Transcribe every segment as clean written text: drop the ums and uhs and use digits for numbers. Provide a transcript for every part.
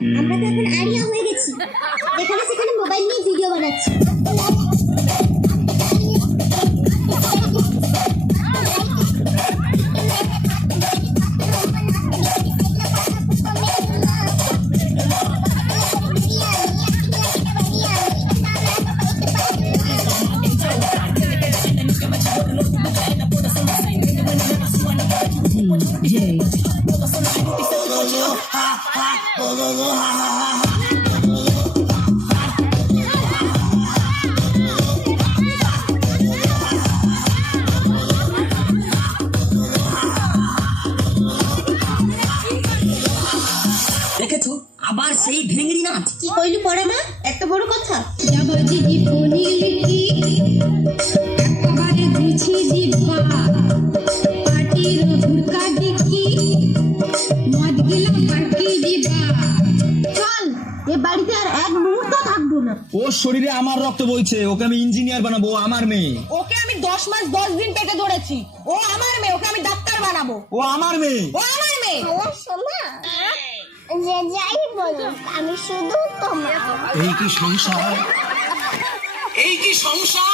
আমরা তো এখন আরিয়া হয়ে গেছি, যেখানে সেখানে মোবাইল নিয়ে ভিডিও বানাচ্ছি। দেখেছো আবার সেই ভেঙ্গড়ি নাচ। কি কইলি পড়া মা, এত বড় কথা? জবজি পনিলিটি একবারে গুছি দিবা পাটির হুড়কা দিকি মদ গিলা পার্টি দিবা। চল, এ বাড়িতে আর এক মুহূর্ত থাকবো না। ওর শরীরে আমার রক্ত বইছে, ওকে আমি ইঞ্জিনিয়ার বানাবো, আমার মেয়ে। ওকে আমি 10 মাস 10 দিন পেটে ধরেছি, ও আমার মেয়ে, ওকে আমি ডাক্তার বানাবো। ও আমার মেয়ে। ও আমার মেয়ে। আমার সোনা, যে যাই বলুক আমি শুধু তোমার। এই কি সংসার, এই কি সংসার।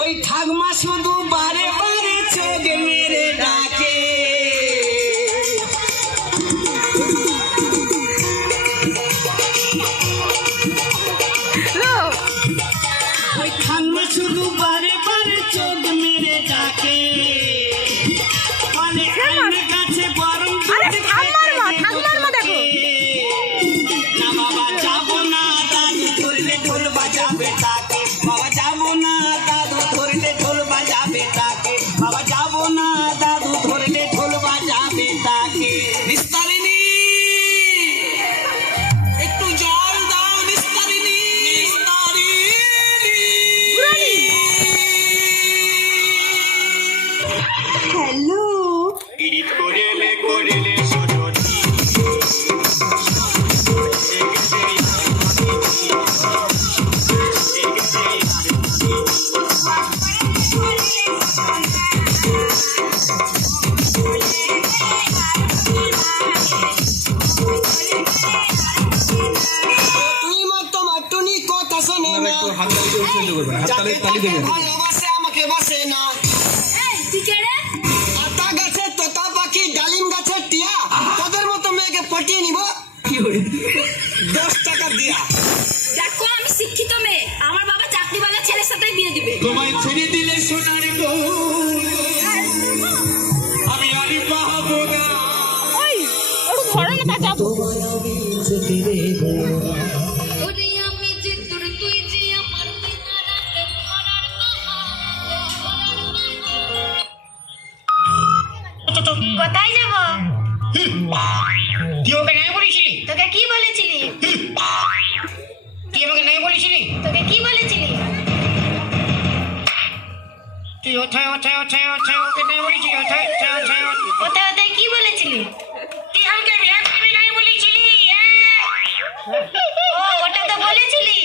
ওই ঠাকমা শুধু বারে বারে চোখ মেরে ডাকে। ওই ঠাকমা শুধু বারে বারে চোখ মেরে ডাকে, মানে আইনের কাছে গরম দুধ খেতে দেখে। না বাবা যাবো না, দাদু ধরলে ঢোল বাজাবে তাকে। বাবা যাবো না, দাদু ধরলে ঢোল বাজাবে তাকে। বাবা যাবো না, দাদু ধরলে ঢোল বাজাবে তাকে। নিস্তারিণী, একটু জল দাও নিস্তারিণী। হ্যালো, গিরিট করেলে করেলে সজনী। ভালোবাসে আমাকে বাসে না। আতা গাছে তোতা পাখি, ডালিম গাছে টিয়া, তোদের মতো মেয়েকে পটিয়ে নিব 10 টাকা দিয়া। দেখো আমি শিক্ষিত মেয়ে, আমার বাবা চাকরিওয়ালা ছেলের সাথে বিয়ে দিবে। তোমায় ছেড়ে দিলে সোনার গো আমি আর পাবো না। ওই ওর ঘরে না যাবো। ওরে আমি যে তোর, তুই যে আমার বিনা রাতে ধরার কোথায় যাব? তুই ওকে নাই বলেছিলি? তোকে কি বলেছিলি? তুই আমাকে নাই বলেছিলি? তোকে কি বলেছিলি? তুই ওঠায় ওঠায় ওঠায় ওঠায় ওকে নাই বলেছিলি? ওঠায় ওঠায় ওঠায় কোথায় কোথায় কি বলেছিলি? তুই আমাকে বিয়ে করবি নাই বলেছিলি? ও ওটা তো বলেছিলি।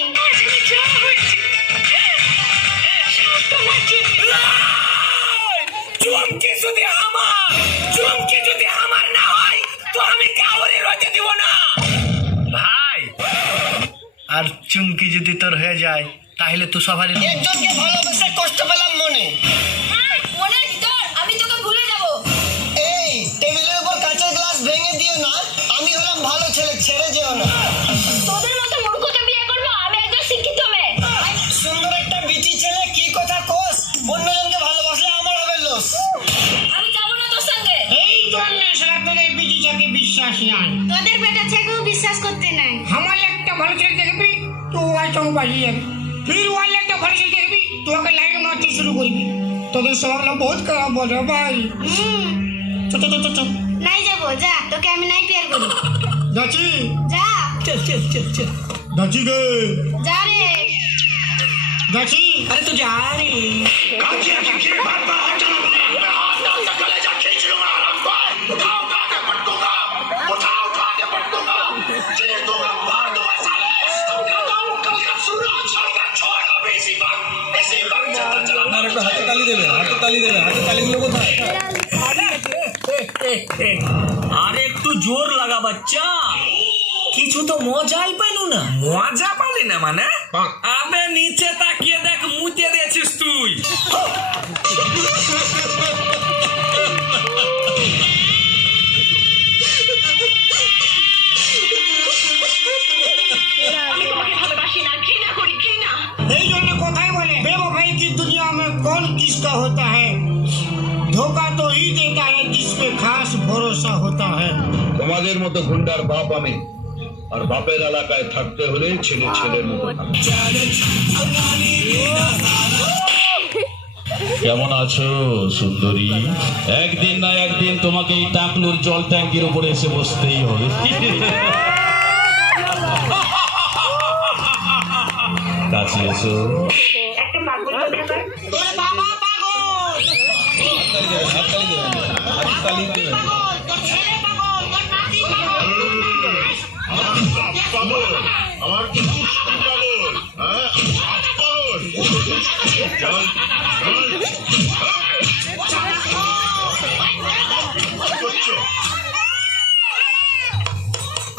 চুমকি যদি আমার না হয় তো আমি কাউরে রতে দিব না ভাই। আর চুমকি যদি তোর হয়ে যায় তাহলে তো সবারই একজনকে ভালোবেসে কষ্ট পেলাম মনে। মনের ভিতর আমি তোকে ভুলে যাবো। এই টেবিলের উপর কাঁচের গ্লাস ভেঙে দিও না, আমি হলাম ভালো ছেলে, ছেড়ে যেও না। তোদের মতো মূর্খকে বিয়ে করবো, আমি একজন শিক্ষিত মেয়ে। সুন্দর একটা বিটি ছেলে কি কথা কোস, অন্যজনকে ভালোবাসলে আমার হবে লস। আমি যাবো না তোর সঙ্গে। এই জন্য সারা তোদের বিটি চাকে বিশ্বাস নাই। তোদের বেটা ছেলেকেও বিশ্বাস করতে নাই। हमारे একটা ভালো ছেলে দেখবি তো ওই সঙ্গে বাজিয়ে যাবি फिर वाले একটা ভালো ছেলে দেখবি তো ওকে লাইন মারতে শুরু করবি তোদের সবাই বহুত খারাপ বলে ভাই চল চল চল চল নাই যাবো, যা, তোকে আমি নাই পেয়ার করি। যাচ্ছি যা, যাচ্ছি গে যা রে। যাচ্ছি अरे तू जा रे আরে একটু জোর লাগা বাচ্চা কিছু তো মজাই পাইলু না মজা পালি না মানে আবে নিচে তাকিয়ে দেখ মুতে দিয়েছিস তুই এই জন্য কথাই বলে बेवफाई की दुनिया में कौन किसका होता है धोखा तो ही देता है जिस पे खास भरोसा होता है তোমাদের মতো গুন্ডার বাপ আমি আর বাপের এলাকায় থাকতে হলে ছেলে ছেলের মতো কেমন আছো সুন্দরী একদিন না একদিন তোমাকে এই টাকলুর জল ট্যাঙ্কির উপরে এসে বসতেই হবে কাছে এসো তোর বাবা পাগল তোর ছেলে পাগল তোর নাতি পাগল আমার কিছু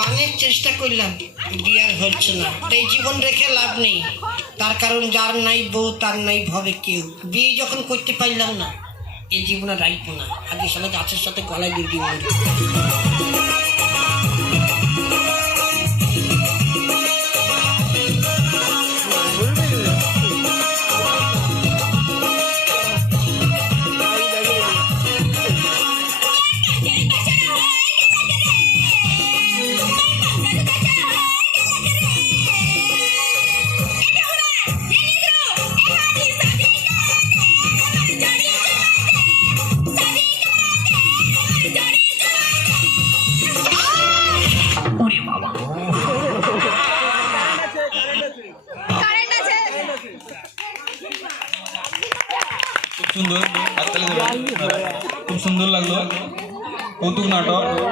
অনেক চেষ্টা করলাম বিয়ার হচ্ছে না তাই জীবন রেখে লাভ নেই তার কারণ যার নাই বউ তার নাই ভাবে কেউ বিয়ে যখন করতে পারলাম না এই জীবনে রাখবো না আগে সবাই গাছের সাথে গলায় দিয়ে দিব খুব সুন্দর লাগলো কৌতুক নাটক।